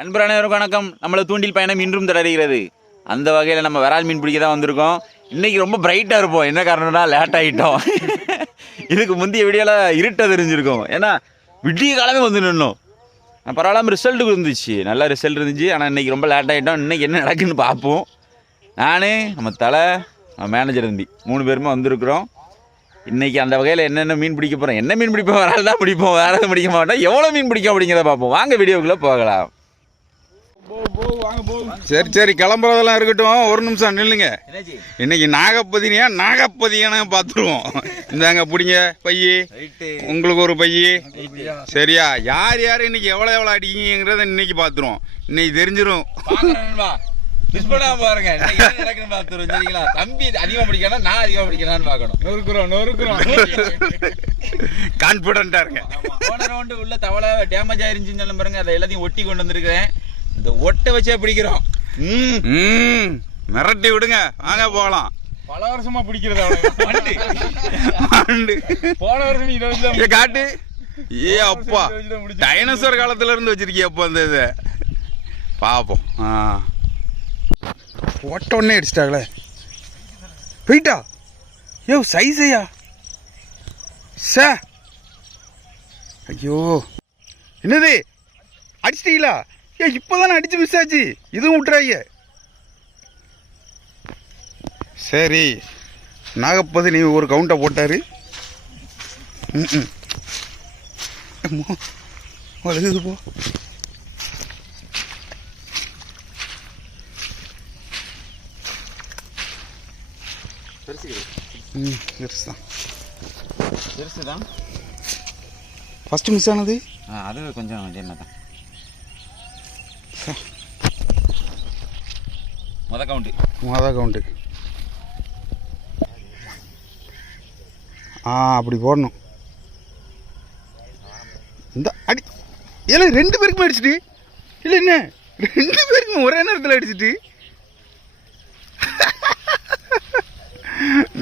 நண்பரானவருக்கு வணக்கம். நம்மளை தூண்டில் பயணம் இன்றும் தொடர்கிறது. அந்த வகையில் நம்ம விரால் மீன் பிடிக்க தான் வந்திருக்கோம். இன்றைக்கி ரொம்ப பிரைட்டாக இருப்போம். என்ன காரணம்னா லேட் ஆகிட்டோம். இதுக்கு முந்தைய வீடியோவில் இருட்டாக தெரிஞ்சிருக்கோம். ஏன்னா விடிய காலமே வந்து நின்னோம். பரவாயில்லாமல் ரிசல்ட்டு இருந்துச்சு, நல்ல ரிசல்ட் இருந்துச்சு. ஆனால் இன்றைக்கி ரொம்ப லேட் ஆகிட்டோம். இன்றைக்கி என்ன நடக்குதுன்னு பார்ப்போம். நான் நம்ம தலை மேனேஜர் தம்பி 3 பேருமே வந்திருக்கிறோம். இன்றைக்கி அந்த வகையில் என்னென்ன மீன் பிடிக்க போகிறோம், என்ன மீன் பிடிப்போம், விரால் தான் பிடிப்போம், வேறு எதுவும் பிடிக்க மாட்டோம். எவ்வளோ மீன் பிடிக்கும் அப்படிங்கிறத பார்ப்போம். வாங்க வீடியோக்குள்ளே போகலாம். சரி கிளம்புறதெல்லாம் இருக்கட்டும். ஒரு நிமிஷம் நில்லுங்க. இன்னைக்கு நாகப்பதியான பார்த்துருவோம். இந்தாங்க பிடிங்க பையி, உங்களுக்கு ஒரு பையி. சரியா? யார் இன்னைக்கு எவ்வளோ அடிக்கீங்கிறத இன்னைக்கு பார்த்துருவோம். இன்னைக்கு தெரிஞ்சிடும். தம்பி அதிகமா பிடிக்கணும், நான் அதிகமா பிடிக்கணும்னு பார்க்கணும். கான்பிடண்டா இருங்க. போன ரவுண்டு உள்ள தவளை டேமேஜ் ஆயிருந்துச்சுன்னு பாருங்க, அதை எல்லாத்தையும் ஒட்டி கொண்டு வந்திருக்கிறேன். இந்த ஒட்டை வச்சே பிடிக்கிறோம். மிரட்டி விடுங்க, வாங்க போகலாம். பல வருஷமா பிடிக்கிறதா போன வருஷம் காட்டு. ஏ அப்பா, டைனோசர் காலத்துல இருந்து வச்சிருக்கிய அப்பா. அந்த இதை பாப்போம். ஒட்ட ஒன்னே அடிச்சிட்டாங்களே. போயிட்டா யோ சைஸையா சே. ஐயோ என்னது அடிச்சிட்டீங்களா? ஏ இப்போதானே அடிச்சு மிஸ் ஆச்சு. இதுவும் விட்டுறாங்க. சரி, நாகப்பதி நீ ஒரு கவுண்டை போட்டாரு. வலுகுது போ. பெருசுதான் ஃபர்ஸ்ட் மிஸ் ஆனது. அது கொஞ்சம் என்னதான் மொத கவுண்டு. அப்படி போடணும். இந்த அடி இல்லை 2 பேருக்குமே அடிச்சுட்டு. இல்லை என்ன 2 பேருக்குமே ஒரே நேரத்தில் அடிச்சுட்டு.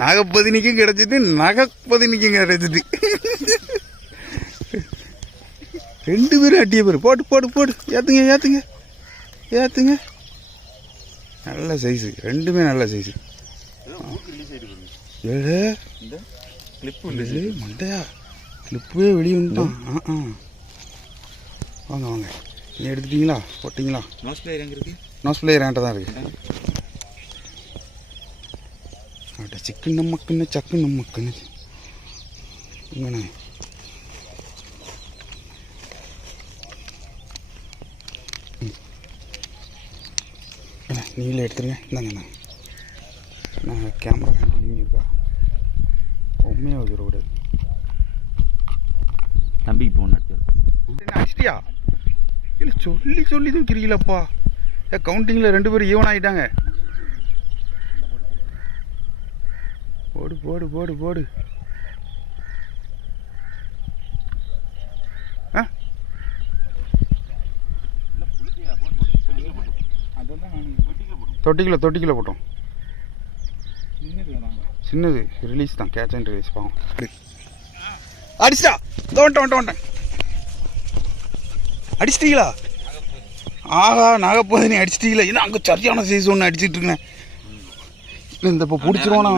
நாகப்பதினிக்கும் கிடைச்சிட்டு, நகப்பதினிக்கும் கிடைச்சிட்டு. 2 பேரும் அட்டிய பேர். போட்டு ஏற்றுங்க. நல்ல சைஸு, 2மே நல்ல சைஸு. ஏழு கிளிப்பு மண்டையா, கிளிப்பே வெளியே வந்துட்டான். வாங்க நீ எடுத்துட்டீங்களா, போட்டிங்களா? நோஸ் பிளேயர் என்கிட்ட தான் இருக்கு. சிக்கன் நமக்குன்னு சக்கு நமக்குன்னு இங்கண்ணே. நீங்களே எடுத்துருங்க. இந்தாங்க நான் கேமரா ஹேண்டிலிங் இருக்கா உண்மையாக வச்சுருக்கூடாது. தம்பிக்கு போன் அடிச்சிட்டியா? இல்லை சொல்லி தூக்கிறீங்களப்பா. கவுண்டிங்கில் 2 பேரும் ஈவன் ஆகிட்டாங்க. போடு. தொட்டிக்குள்ள போட்டோம். சின்னது ரிலீஸ் தான், கேட்ச் அண்ட் ரிலீஸ். பாவம் அடிச்சிட்டா. வந்துட்டேன். அடிச்சிட்டீங்களா? ஆகா, நாகப்பதினி அடிச்சிட்டீங்களா? ஏன்னா அங்கே சரியான சைஸ் ஒன்று அடிச்சிட்டு இருக்கேன். இந்த இப்போ பிடிச்சிருவானா?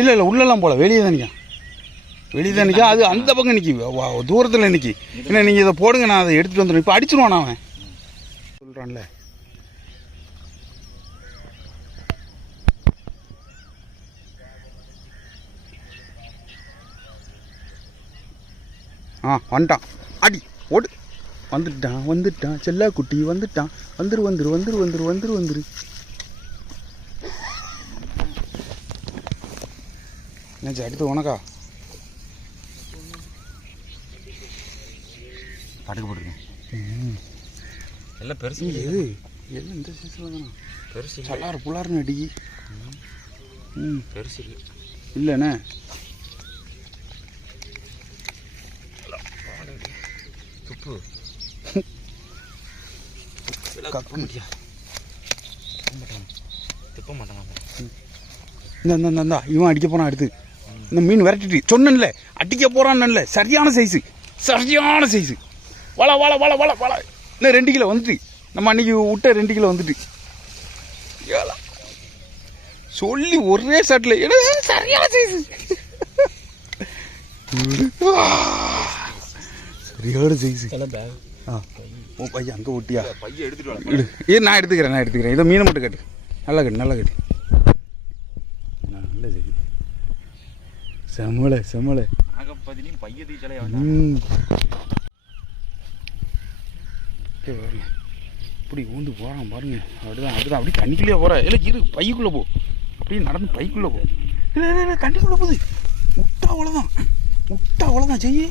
இல்லை உள்ளெல்லாம் போல, வெளியே தான் நிற்கும். அது அந்த பக்கம் நிற்கி, தூரத்தில் நிற்கி. என்ன நீங்கள் இதை போடுங்க, நான் அதை எடுத்துகிட்டு வந்துடுவேன். இப்போ அடிச்சிருவானா அவன்? சொல்கிறான்ல. வந்துட்டான். அடி ஓடு. வந்துட்டான் செல்லா குட்டி வந்துட்டான். வந்துரு. என்னாச்சு? அடுத்து உனக்கா? படுக்க போட்டுருக்கேன். எல்லாம் பெருசு. எது எல்லாம் இந்த சைஸில் தானே பெருசு. சல்லாறு புள்ளாருன்னு அடிக்கி. பெருசு இல்லைண்ணே. துப்பு துப்ப மாட்டான். இந்த இவன் அடிக்க போறான். அடுத்து இந்த மீன் விரட்டிட்டு சொன்னேன்ல, அடிக்க போறான்னு. சரியான சைஸு. வள இன்னும் 2 கிலோ வந்துட்டு. நம்ம அன்றைக்கி விட்ட 2 கிலோ வந்துட்டு ஏலா சொல்லி ஒரே ஷாட்டில் சரியான சைஸு சரியான சைஸு. ஆ ஓ பையன் அங்கே ஒட்டியா பையன் எடுத்துட்டு நான் எடுத்துக்கிறேன் இதை மீனை மட்டும் கட்டு நல்லா கட்டு நல்ல சைஸ் செம்மலை நாகப்பதிலையும் பைய தீச்சலையா இப்படி ஊந்து போகிறான் பாருங்க. அப்படிதான் அப்படியே தண்ணிக்குள்ளேயே போகிற இல்லை இரு பைக்குள்ளே போ அப்படியே நடந்து பைக்குள்ளே போ. இல்லை தண்ணிக்குள்ளே போகுது. முட்டா அவ்வளோதான் செய்ய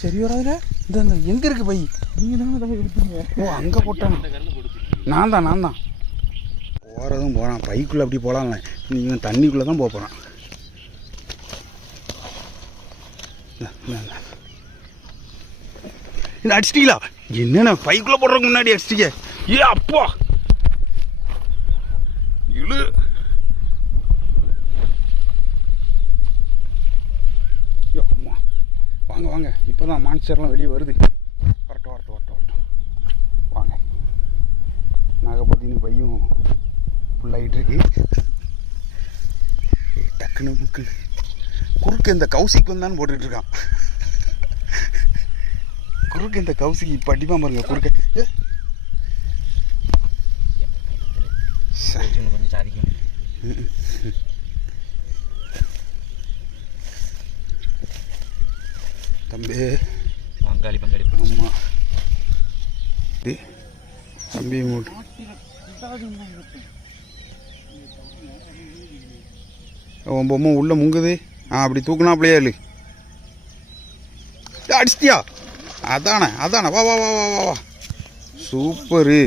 சரி வராதுல. இந்த எங்கே இருக்கு பை? நீங்கள் தானே எடுத்தீங்க. ஓ அங்கே போட்டான். நான் தான் போகிறதும் போகிறான் பைக்குள்ளே அப்படி போகலாம்ல. நீங்கள் தண்ணிக்குள்ளே தான் போகிறான். என்ன அடிச்சிட்டீங்களா? என்னென்ன பைக்குள்ளே போடுறதுக்கு முன்னாடி அடிச்சிட்டீங்க? ஏ அப்பா இழு அம்மா வாங்க இப்போ தான் மான்ஸ்டர்லாம் வெளியே வருது. வரட்டும் வாங்க. நாகப்பட்டினம் பையும் ஃபுல்லாகிட்டு இருக்கு. டக்குன்னு முக்கு குறுக்கு இந்த கௌசிக்கு வந்தான்னு போட்டுக்கிட்டு இருக்கான். குறுக்கு இந்த கௌசிக்கு இப்போ அடிப்பா பாருங்க குறுக்க. கொஞ்சம் சாதிக்கும். தம்பி பங்காளி ஆமாம் தம்பி மூட்டு உன் பொம்மை உள்ள முங்குது. அப்படி தூக்குனா அப்படியே இல்லை அடிச்சிட்டியா? அதானே வா சூப்பரு.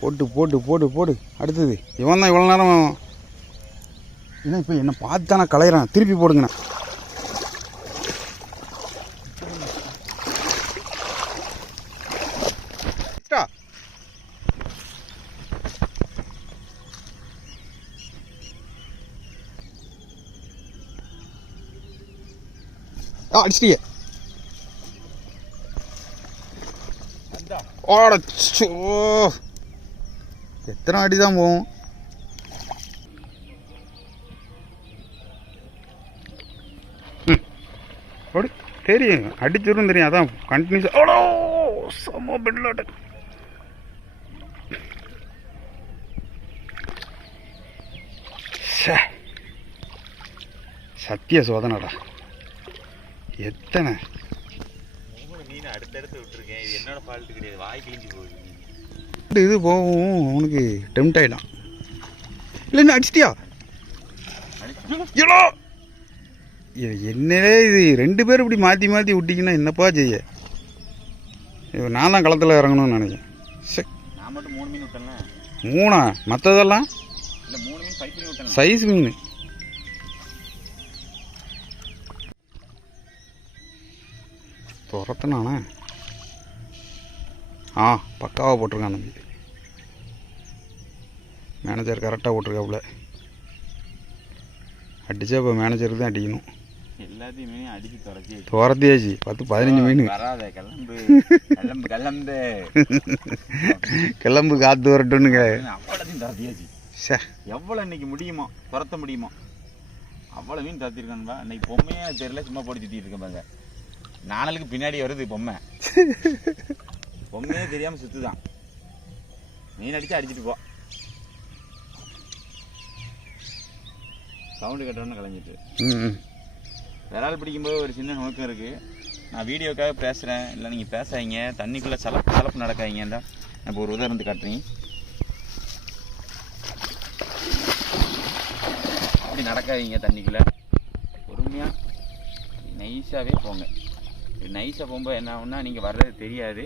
போட்டு அடுத்தது இவன் தான் இவ்வளோ நேரம் ஏன்னா இப்போ என்னை பார்த்து தானே கலையிறான். திருப்பி போடுங்கண்ணா. அடிச்சிட்டியே. எத்தனை அடி தான் போகும்? தெரியும் அடிச்சிடும் தெரியும். அதான் கண்டினியூஸ் அவ்வளோ செம்ம பெட்லாட்டு. சத்திய சோதனைடா. எத்தனை மீன் அடுத்தடுத்து விட்டுருக்கேன். இது என்னோட ஃபால்ட்டு கிடையாது. வாய் கிழிஞ்சு போகுது. இது போகும் உனக்கு டெம்ட் ஆகிடும். இல்லை என்ன அடிச்சிட்டியா? என்னே இது 2 பேர் இப்படி மாற்றி விட்டிங்கன்னா என்னப்பா செய்ய? நான் தான் களத்தில் இறங்கணும்னு நினைக்கிறேன். நான் மட்டும் 3 மீன் விட்டேன்ல. 3 மற்றதெல்லாம் இல்லை 3 மீன் 5 மீன் விட்டேன். சைஸ் மீன். துரத்துனானே. பக்காவாக போட்டிருக்கான் தம்பி. மேனேஜர் கரெக்டாக போட்டிருக்காப்புல. அடித்தா இப்போ மேனேஜருக்கு தான் அடிக்கணும். எல்லாத்தையுமே அடிச்சு துரத்தியாச்சு 10-15 மீன். வராத கிளம்பு காத்து வரட்டும்னுங்க. அவ்வளோதையும் துரத்தியாச்சு. எவ்வளோ இன்னைக்கு முடியுமோ துரத்த முடியுமோ அவ்வளோ மீன் துரத்திருக்கான்பா. இன்னைக்கு பொம்மையே தெரியல, சும்மா போட்டு திட்டிட்டு இருக்கேன் பாருங்க. நானலுக்கு பின்னாடி வருது பொம்மையே தெரியாமல் சுற்றுதான். மீன் அடித்து அடிச்சுட்டு போ. சவுண்டு கட்டணும்னு கலைஞ்சிட்டு. விரால் பிடிக்கும்போது ஒரு சின்ன நோக்கம் இருக்குது. நான் வீடியோக்காக பேசுகிறேன், இல்லை நீங்கள் பேசாதீங்க. தண்ணிக்குள்ளே சலப்பு நடக்காதீங்கன்றா நான் இப்போ ஒரு உதாரணத்து காட்டுறீங்க. அப்படி நடக்காதீங்க. தண்ணிக்குள்ளே பொறுமையாக நைஸாகவே போங்க. நைஸாக போகும்போது என்ன ஆகுன்னா நீங்கள் வர்றது தெரியாது.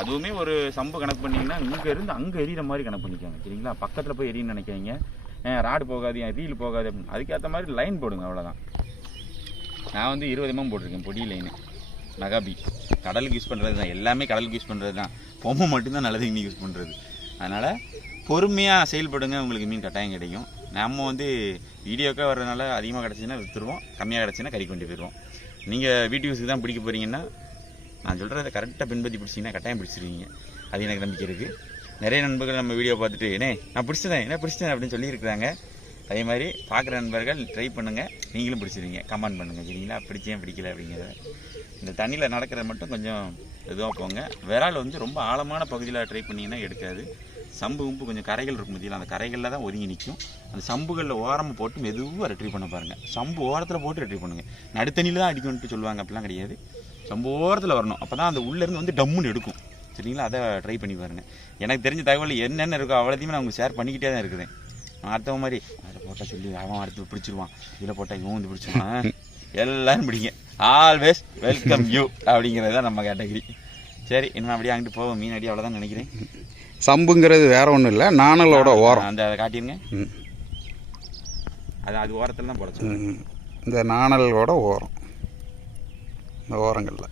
அதுவுமே ஒரு சம்பு கணக்கு பண்ணிங்கன்னா இங்கேருந்து அங்கே எரியிற மாதிரி கணக்கு பண்ணிக்கோங்க. சரிங்களா? பக்கத்தில் போய் எரின்னு நினைக்காதீங்க. ராடு போகாது, ரீல் போகாது அப்படின்னு. அதுக்கேற்ற மாதிரி லைன் போடுங்க, அவ்வளோதான். நான் வந்து 20 mm போட்டிருக்கேன் பொடி லைனு. நகாபி கடலுக்கு யூஸ் பண்ணுறது தான். எல்லாமே கடலுக்கு யூஸ் பண்ணுறது தான். பொம்மை மட்டும்தான் நல்லது இன்னைக்கு யூஸ் பண்ணுறது. அதனால் பொறுமையாக செயல்படுங்க. உங்களுக்கு மீன் கட்டாயம் கிடைக்கும். நம்ம வந்து வீடியோக்காக வர்றதுனால அதிகமாக கிடச்சின்னா விற்றுருவோம், கம்மியாக கிடச்சின்னா கறி கொண்டு போயிடுவோம். நீங்கள் வீட்டு யூஸுக்கு தான் பிடிக்க போகிறீங்கன்னா நான் சொல்கிறத கரெக்டாக பின்பற்றி பிடிச்சிங்கன்னா கட்டாயம் பிடிச்சிருவீங்க. அது எனக்கு நம்பிக்கை இருக்குது. நிறைய நண்பர்கள் நம்ம வீடியோ பார்த்துட்டு நான் பிடிச்சிட்டேன் அப்படின்னு சொல்லியிருக்கிறாங்க. அதே மாதிரி பார்க்குற நண்பர்கள் ட்ரை பண்ணுங்கள், நீங்களும் பிடிச்சிருவீங்க, கமெண்ட் பண்ணுங்கள் சரிங்களா, பிடிச்சேன் பிடிக்கல அப்படிங்கிறத. இந்த தண்ணியில் நடக்கிறது மட்டும் கொஞ்சம் இதுவாக போங்க. விரால் வந்து ரொம்ப ஆழமான பகுதியில் ட்ரை பண்ணிங்கன்னா எடுக்காது. சம்பு கும்பு கொஞ்சம் கரைகள் இருக்கும் பற்றியில், அந்த கரைகளில் தான் ஒதுங்கி நிற்கும். அந்த சம்புகளில் ஓரமாக போட்டு மெதுவாக ரெட்ரீவ் பண்ண பாருங்கள். சம்பு ஓரத்தில் போட்டு ரெட்ரீவ் பண்ணுங்கள். நடுத்தண்ணியில் தான் அடிக்கணும்ட்டு சொல்லுவாங்க, அப்படிலாம் கிடையாது. சம்பு ஓரத்தில் வரணும், அப்போ தான் அந்த உள்ளேருந்து வந்து டம்முன்னு எடுக்கும் சரிங்களா. அதை ட்ரை பண்ணி பாருங்கள். எனக்கு தெரிஞ்ச தகவல் என்னென்ன இருக்கோ அவ்வளோத்தையுமே நான் உங்களுக்கு ஷேர் பண்ணிக்கிட்டே தான் இருக்குதுன். அடுத்தவங்க மாதிரி அதை போட்டால் சொல்லி அவன் அடுத்து பிடிச்சிருவான், இதில் போட்டால் இவன் வந்து பிடிச்சிருவான். எல்லோரும் பிடிங்க. ஆல்வேஸ் வெல்கம் யூ அப்படிங்கிறது தான் நம்ம கேட்டகரி. சரி, இன்னும் அப்படியே அங்கிட்டு போவோம். மீன் அடி அவ்வளோதான் நினைக்கிறேன். சம்புங்கிறது வேற ஒன்றும் இல்லை, நாணலோட ஓரம். அந்த அதை காட்டிடுங்க. அது ஓரத்தில் தான் போட இந்த நாணலோட ஓரம், இந்த ஓரங்களில்.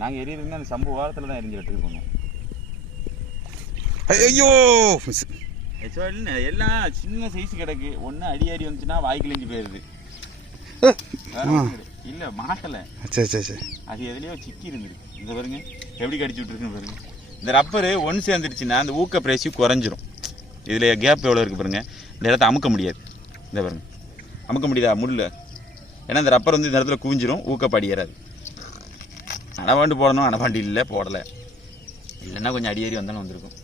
நாங்கள் எரியுதுன்னா அந்த சம்பு ஓரத்தில் தான் எரிஞ்சு ரெட்ரீவ் பண்ணுவோம். ஐயோ எல்லாம் சின்ன சைஸ் கிடக்கு. ஒன்று அடி வந்துச்சுன்னா வாய்க்கிழிஞ்சு போயிடுது. இல்லை மாட்டலை, சரி அது எதுலேயோ சிக்கி இருந்துருக்கு. இந்த பாருங்க எப்படி கடிச்சு விட்டுருக்குன்னு பாருங்க. இந்த ரப்பரு ஒன்று சேர்ந்துருச்சுன்னா அந்த ஊக்க பிரேசி குறைஞ்சிரும். இதில் கேப் எவ்வளோ இருக்குது பாருங்கள். இந்த இடத்த அமுக்க முடியாது. இந்த பாருங்க அமுக்க முடியாதா முள், ஏன்னா இந்த ரப்பர் வந்து இந்த இடத்துல குவிஞ்சிரும், ஊக்கப்படி ஏறாது. அணவாண்டு போடணும், அணவாண்டு இல்லை போடலை. இல்லைன்னா கொஞ்சம் அடி வந்தாலும் வந்திருக்கும்.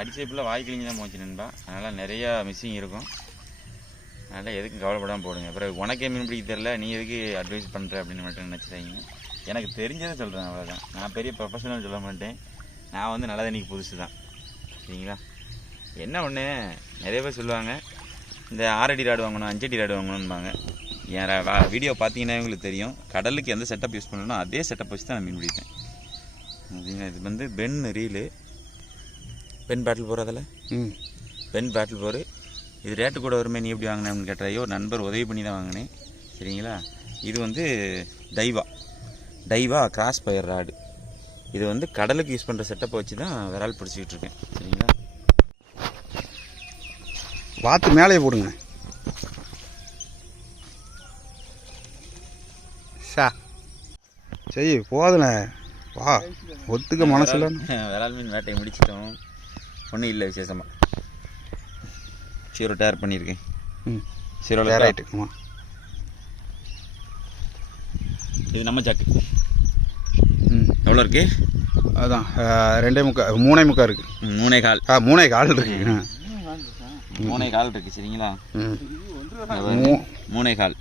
அடிச்ச இப்போலாம் வாய்க்கிழிஞ்சு தான் போச்சு நண்பா. அதனால் நிறையா மிஸ்ஸிங் இருக்கும். அதனால் எதுக்கும் கவலைப்படாமல் போடுங்க. அப்புறம் உனக்கே மீன் பிடிக்க தெரில, நீ எதுக்கு அட்வைஸ் பண்ணுற அப்படின்னு மட்டும் நினச்சிடாதீங்க. எனக்கு தெரிஞ்சதை சொல்கிறேன், அவ்வளோதான். நான் பெரிய ப்ரொஃபஷனல் சொல்ல மாட்டேன். நான் வந்து நல்ல தண்ணிக்கு புதுசு தான் சரிங்களா. என்ன ஒன்று நிறைய பேர் சொல்லுவாங்க, இந்த 6 அடி ராடு வாங்கணும் 5 அடி ராடு வாங்கணும்பாங்க. என் வீடியோ பார்த்தீங்கன்னா உங்களுக்கு தெரியும், கடலுக்கு எந்த செட்டப் யூஸ் பண்ணணும் அதே செட்டப் வச்சு தான் நான் மீன் பிடிப்பேன். இது வந்து பென் ரீலு, பென் பேட்டில் போகிற அதில் பென் பேட்டில் போரு. இது ரேட்டு கூட வருமே, நீ எப்படி வாங்கினேன்னு கேட்டாயோ, நண்பர் உதவி பண்ணி தான் வாங்கினேன் சரிங்களா. இது வந்து டைவா கிராஸ் ஃபயர் ராடு. இது வந்து கடலுக்கு யூஸ் பண்ணுற செட்டப்பை வச்சு தான் விரால் பிடிச்சிக்கிட்டு இருக்கேன் சரிங்களா. வாத்து மேலே போடுங்க. சரி போதுண்ணே, வா ஒத்துக்க மனசில். விரால் மீன் வேட்டையை முடிச்சிட்டோம். ஒன்றும் இல்லை விசேஷமாக. சீரோ டேர் பண்ணியிருக்கேன். சீரோ ஆகிட்டு. இது நம்ம சாக்கு. எவ்வளோ இருக்கு? அதுதான் 2.75 இருக்குது. 3.25. 3.25 இருக்கு. 3.25 இருக்கு சரிங்களா. 3.25.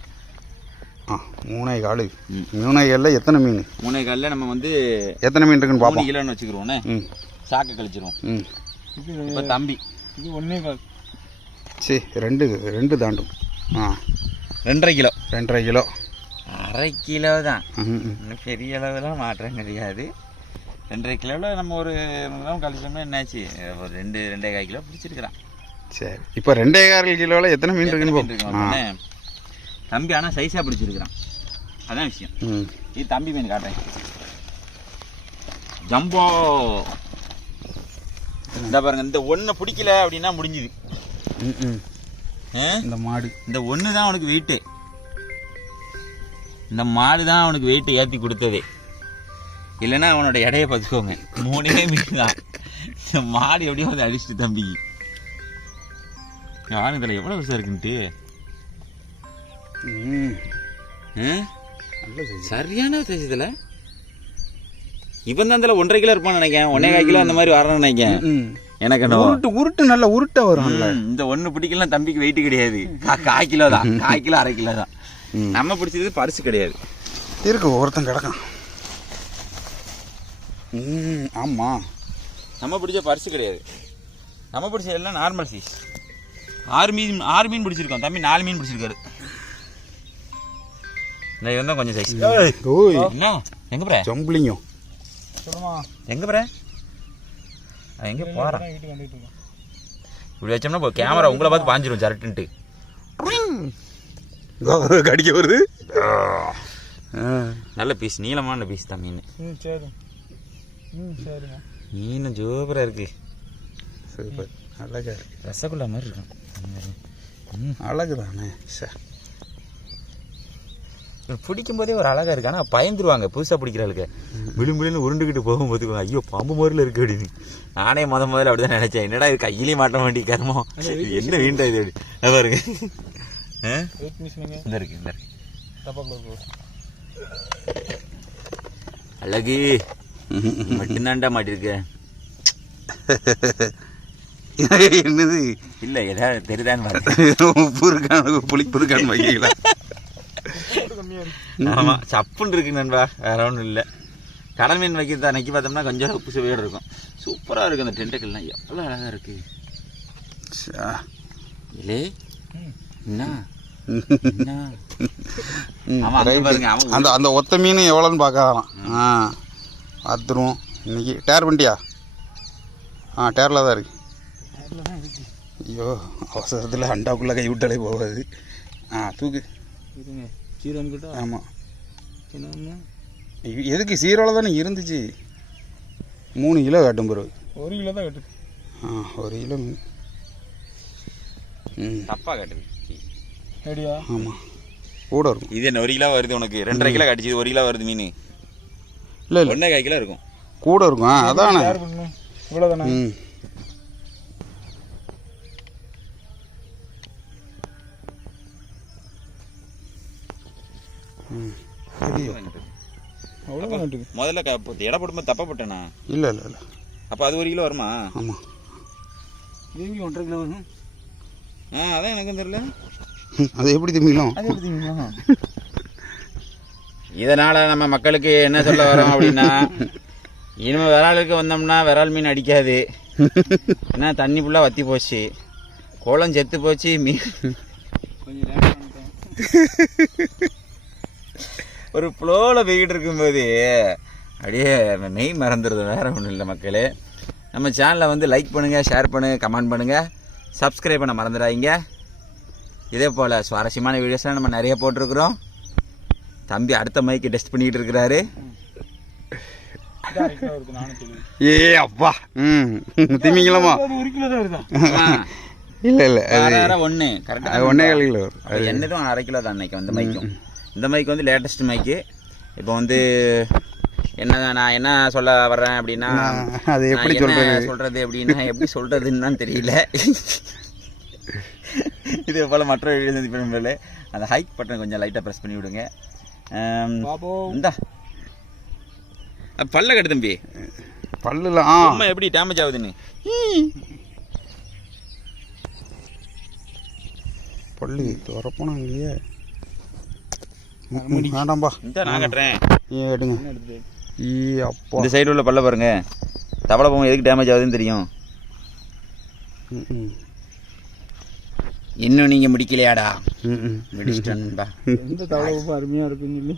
3.25. 3.25 எத்தனை மீன்? 3.25 நம்ம வந்து எத்தனை மீன் இருக்குன்னு பார்ப்போம். 3 கிலோன்னு வச்சுக்கிறோண்ணே. சாக்கை கழிச்சிருவோம். இப்போ தம்பி இது 1.25. சரி 2 தாண்டும். 2.5 கிலோ. 2.5 கிலோ. 1/2 கிலோ தான். பெரிய அளவுலாம் மாற்றம் கிடையாது. 2.5 கிலோவில் நம்ம ஒரு 100 கழிச்சோம்னா என்னாச்சு, ஒரு 2.25 கிலோ பிடிச்சிருக்கிறான். சரி இப்போ 2.25 கிலோவில் எத்தனை மீன் இருக்குன்னு தம்பி. ஆனால் சைஸாக பிடிச்சிருக்கிறான், அதான் விஷயம். இது தம்பி மீன் காட்டுறேன். ஜம்போ இந்த பாருங்க, இந்த ஒன்றை பிடிக்கல அப்படின்னா முடிஞ்சுது. இந்த மாடு, இந்த ஒன்று தான் அவனுக்கு வெயிட்டு. இந்த மாடு தான் அவனுக்கு வெயிட்டு ஏற்றி கொடுத்ததே. இல்லைன்னா அவனோட எடையை பார்த்துக்கோங்க, 3 மீன் தான். இந்த மாடு எப்படியோ வந்து அடிச்சுட்டு தம்பிக்கு. யாரும் இதில் எவ்வளோ விஷயம் இருக்குன்ட்டு. சரியான சைஸ். இதில் இவன் தான் இதில் 1.5 கிலோ இருப்பான்னு நினைக்கிறேன். 1.25 கிலோ அந்த மாதிரி வரணும்னு நினைக்கிறேன். எனக்கு என்ன உருட்டு நல்ல உருட்டை வரும். இந்த ஒன்று பிடிக்கலாம் தம்பிக்கு வெயிட் கிடையாது, 1/4 கிலோ தான். 1/4 கிலோ 1/2 கிலோ தான். நம்ம பிடிச்சது பரிசு கிடையாது. இருக்கு ஒருத்தன் கிடக்கான். ஆமாம், நம்ம பிடிச்ச பரிசு கிடையாது. நம்ம பிடிச்ச எல்லாம் நார்மல் சைஸ். 6 மீன் பிடிச்சிருக்கோம். தம்பி 4 மீன் பிடிச்சிருக்காரு. இந்த இவன் தான் கொஞ்சம் சைஸ். என்ன எங்க போற? ஜம்பிளிங்கும் எங்க போற? எங்க போறான்? இப்படி வச்சோம்னா கேமரா உங்களை பார்த்து பாஞ்சிரும் சரட்டுன்ட்டு. கடிக்க வருது. நல்ல பீஸ், நீளமான பீஸ் தான் மீன். மீன் ஜோபரா இருக்கு. சூப்பர், அழகா ரசகுல்லா மாதிரி இருக்கும். அழகுதானே சார். பிடிக்கும் போதே ஒரு அழகா இருக்கு. ஆனால் பயந்துருவாங்க புதுசாக பிடிக்கிறாளுக்கு. விழும்புலின்னு உருண்டுக்கிட்டு போகும்போது ஐயோ பாம்பு மாதிரில இருக்கு அப்படின்னு. நானே முதல்ல அப்படிதான் நினைச்சேன். என்னடா இது கையிலேயே மாட்ட மாட்டி கர்மம், என்ன வீண்டா இது அப்படி பாருங்க. இந்த இருக்கு இந்த இருக்கு அழகு மட்டும்தான்டா மாட்டிருக்க. என்னது இல்லை ஏதாவது தெரியுதான்னு உப்பு இருக்கான புளிப்பு இருக்கான்னு வைக்கல. ஆமாம் சப்புன்னு இருக்கு நண்பா, வேற ஒன்றும் இல்லை. கடல் மீன் வைக்கிறத அன்னைக்கு பார்த்தோம்னா கொஞ்சம் உப்பு சுவையோடு இருக்கும். சூப்பராக இருக்குது அந்த டென்டக்கல்லாம், எவ்வளோ அழகாக இருக்கு. இல்லே என்ன அந்த அந்த ஒத்த மீன் எவ்வளோன்னு பார்க்கலாம். பார்த்துருவோம் இன்னைக்கு. டேர் பண்ணிட்டியா? டேரில் தான் இருக்கு. ஐயோ அவசரத்தில் அண்டாக்குள்ளே கை விட்டாலே போகாது. தூக்கு. ஆமாம் எதுக்கு சீரோவில் தானே இருந்துச்சு. 3 கிலோ காட்டும் பிறகு 1 கிலோ தான் கட்டு. 1 கிலோ மீன். தப்பா காட்டுது. அப்படியா? ஆமாம் கூட இருக்கும். இது என்ன 1 கிலோ வருது உனக்கு? 2.5 கிலோ காட்டுச்சு, 1 கிலோ வருது மீன். இல்லை இல்லை 1.5 கிலோ இருக்கும் கூட இருக்கும். அதானே இவ்வளோதானே? முதல்ல எடை போடும்போது தப்பா போட்டேனா? இல்லை இல்லை இல்லை. அப்போ அது 1 கிலோ வருமா? ஆமாம். இது 1.5 கிலோ வரும். அதான் எனக்கும் தெரியல. அது எப்படி திமிங்கலாம்? அது எப்படி தெரியுமா? இதனால நம்ம மக்களுக்கு என்ன சொல்ல வரோம் அப்படின்னா, இனிமேல் விராலுக்கு வந்தோம்னா விரால் மீன் அடிக்காது. ஏன்னா தண்ணி ஃபுல்லாக வற்றி போச்சு, குளம் செத்து போச்சு, மீன் கொஞ்சம் லேட்டாக வந்துட்டோம். ஒரு ஃப்ளோவில் போய்கிட்டு இருக்கும்போது அப்படியே மெய் மறந்துடுது. வேறு ஒன்றும் இல்லை மக்களே. நம்ம சேனலை வந்து லைக் பண்ணுங்கள், ஷேர் பண்ணுங்கள், கமெண்ட் பண்ணுங்கள், சப்ஸ்கிரைப் பண்ண மறந்துடாதீங்க. இதே போல் சுவாரஸ்யமான வீடியோஸ்லாம் நம்ம நிறைய போட்டிருக்கிறோம். தம்பி அடுத்த மைக்கு டெஸ்ட் பண்ணிக்கிட்டு இருக்கிறாரு. ஏ அப்பா திமிங்கலாமா? 1 கிலோ தான் வருதா? இல்லை இல்லை ஒன்று கரெக்டாக 1.25 கிலோ வரும். அது என்னதும் 1/2 கிலோ தான் அன்னைக்கு வந்து மைக்கும். இந்த மைக்கு வந்து லேட்டஸ்ட் மைக்கு. இப்போ வந்து நான் என்ன சொல்ல வர்றேன் அப்படின்னா, அது எப்படி சொல்றது அப்படின்னா எப்படி சொல்றதுன்னு தான் தெரியல. இதே போல் மற்ற வீடியோ சந்திப்பேன். அந்த ஹைக் பட்டன் கொஞ்சம் லைட்டாக ப்ரெஸ் பண்ணி விடுங்க. இந்தா பல்ல கட்டு தம்பி. பல்லுல எப்படி டேமேஜ் ஆகுதுன்னு. பல்லு துறப்போனா இல்லையே. வேண்டாம்பா, நான் கட்டுறேன். எடுங்க. அப்பா இந்த சைடு உள்ள பல்ல பாருங்க. தவளை போகும் எதுக்கு டேமேஜ் ஆகுதுன்னு தெரியும். இன்னும் நீங்க முடிக்கலையாடா? முடிச்சிட்டேன்பா. எந்த தவளை அருமையாக இருக்குன்னு சொல்லி